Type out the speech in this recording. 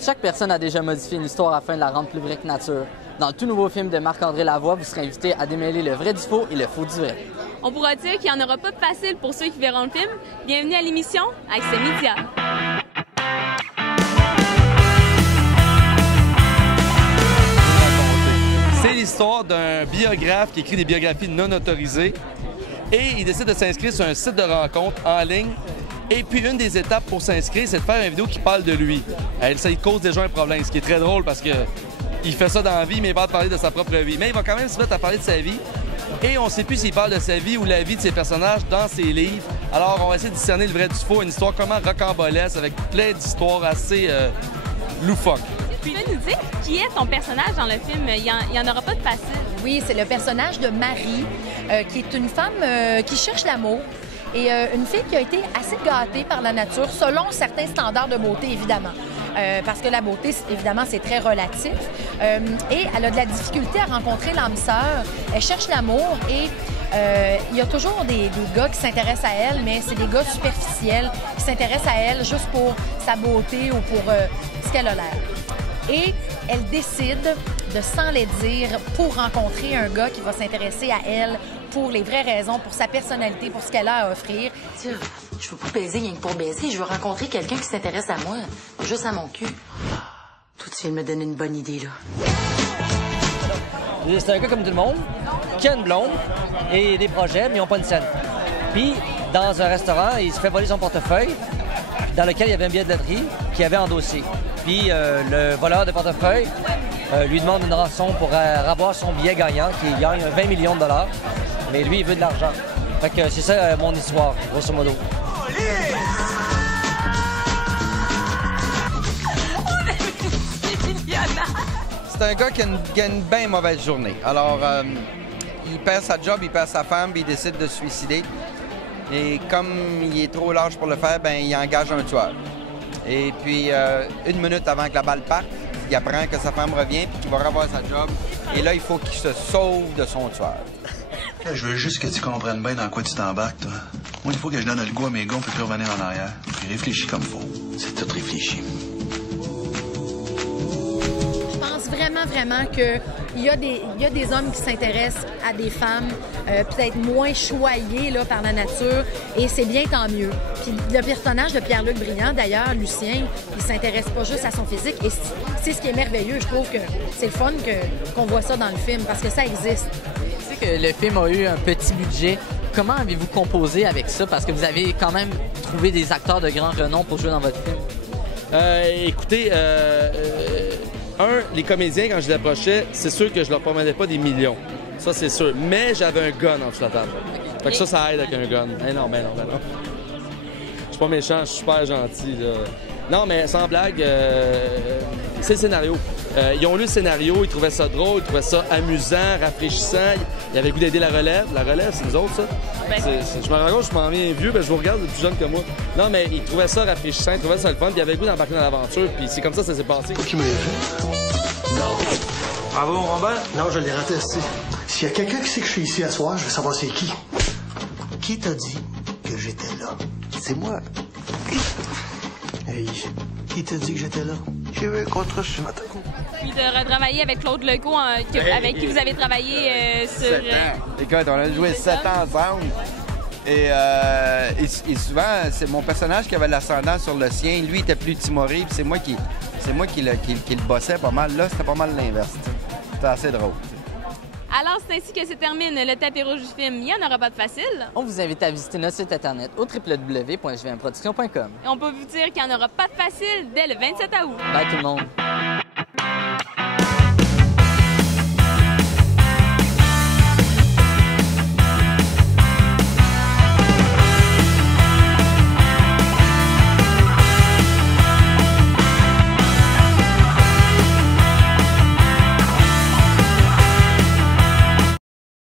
Chaque personne a déjà modifié une histoire afin de la rendre plus vraie que nature. Dans le tout nouveau film de Marc-André Lavoie, vous serez invité à démêler le vrai du faux et le faux du vrai. On pourra dire qu'il n'y en aura pas de facile pour ceux qui verront le film. Bienvenue à l'émission Accès Média. C'est l'histoire d'un biographe qui écrit des biographies non autorisées et il décide de s'inscrire sur un site de rencontre en ligne. Et puis, une des étapes pour s'inscrire, c'est de faire une vidéo qui parle de lui. Ça, il cause déjà un problème, ce qui est très drôle parce que il fait ça dans la vie, mais il va parler de sa propre vie. Mais il va quand même se mettre à parler de sa vie. Et on ne sait plus s'il parle de sa vie ou la vie de ses personnages dans ses livres. Alors, on va essayer de discerner le vrai du faux, une histoire comment rocambolesque, avec plein d'histoires assez loufoques. Tu peux nous dire qui est ton personnage dans le film? Il n'y en aura pas de facile. Oui, c'est le personnage de Marie, qui est une femme qui cherche l'amour. Et une fille qui a été assez gâtée par la nature, selon certains standards de beauté, évidemment. Parce que la beauté, évidemment, c'est très relatif. Et elle a de la difficulté à rencontrer l'âme sœur. Elle cherche l'amour et il y a toujours des gars qui s'intéressent à elle, mais c'est des gars superficiels qui s'intéressent à elle juste pour sa beauté ou pour ce qu'elle a l'air. Et elle décide de s'enlaidir pour rencontrer un gars qui va s'intéresser à elle pour les vraies raisons, pour sa personnalité, pour ce qu'elle a à offrir. Je veux pas baiser rien que pour baiser. Je veux rencontrer quelqu'un qui s'intéresse à moi, juste à mon cul. Tout tu viens de me donner une bonne idée, là. C'est un gars comme tout le monde, qui a une blonde et des projets, mais ils n'ont pas une scène. Puis, dans un restaurant, il se fait voler son portefeuille, dans lequel il y avait un billet de loterie qu'il avait endossé. Puis, le voleur de portefeuille lui demande une rançon pour avoir son billet gagnant, qui gagne 20 millions de dollars. Mais lui, il veut de l'argent. Fait que c'est ça mon histoire, grosso modo. C'est un gars qui a une bien mauvaise journée. Alors, il perd sa job, il perd sa femme, puis il décide de se suicider. Et comme il est trop large pour le faire, ben il engage un tueur. Et puis, une minute avant que la balle parte, il apprend que sa femme revient puis qu'il va revoir sa job. Et là, il faut qu'il se sauve de son tueur. Je veux juste que tu comprennes bien dans quoi tu t'embarques, toi. Moi, il faut que je donne le goût à mes gars, on peut plus revenir en arrière. Puis réfléchis comme faut. C'est tout réfléchi. Je pense vraiment qu'il y a des hommes qui s'intéressent à des femmes peut-être moins choyées là, par la nature, et c'est bien, tant mieux. Puis le personnage de Pierre-Luc Briand, d'ailleurs, Lucien, il s'intéresse pas juste à son physique, et c'est ce qui est merveilleux. Je trouve que c'est le fun qu'on voit ça dans le film, parce que ça existe. Je sais que le film a eu un petit budget. Comment avez-vous composé avec ça? Parce que vous avez quand même trouvé des acteurs de grand renom pour jouer dans votre film. Écoutez, les comédiens, quand je les approchais, c'est sûr que je leur promettais pas des millions. Ça, c'est sûr. Mais j'avais un gun en dessous de la table. Fait que ça aide avec un gun. Mais non. Je suis pas méchant, je suis super gentil, là. Non, mais sans blague, c'est le scénario. Ils ont lu le scénario, ils trouvaient ça drôle, ils trouvaient ça amusant, rafraîchissant. Ils avaient le goût d'aider la relève. La relève, c'est nous autres, ça. Je me rends compte, je m'en viens vieux, je vous regarde, vous êtes plus jeune que moi. Non, mais ils trouvaient ça rafraîchissant, ils trouvaient ça le fun, puis ils avaient le goût d'embarquer dans l'aventure, puis c'est comme ça s'est passé. Qui me l'a fait? Bravo, Robert? Non, je l'ai raté. S'il y a quelqu'un qui sait que je suis ici à soir, je veux savoir c'est qui. Qui t'a dit que j'étais là? C'est moi. Hey, qui t'a dit que j'étais là? J'ai eu un contrat ce matin. Puis de retravailler avec Claude Legault, avec qui vous avez travaillé sur... 7 ans. Écoute, on a joué 7 ans ensemble. Et souvent, c'est mon personnage qui avait l'ascendant sur le sien. Lui, il était plus timoré, puis c'est moi qui le bossais pas mal. Là, c'était pas mal l'inverse. C'était assez drôle. Alors, c'est ainsi que se termine le tapis rouge du film. Il n'y en aura pas de facile. On vous invite à visiter notre site internet au www.jvmproduction.com. Et on peut vous dire qu'il n'y en aura pas de facile dès le 27 août. Bye tout le monde!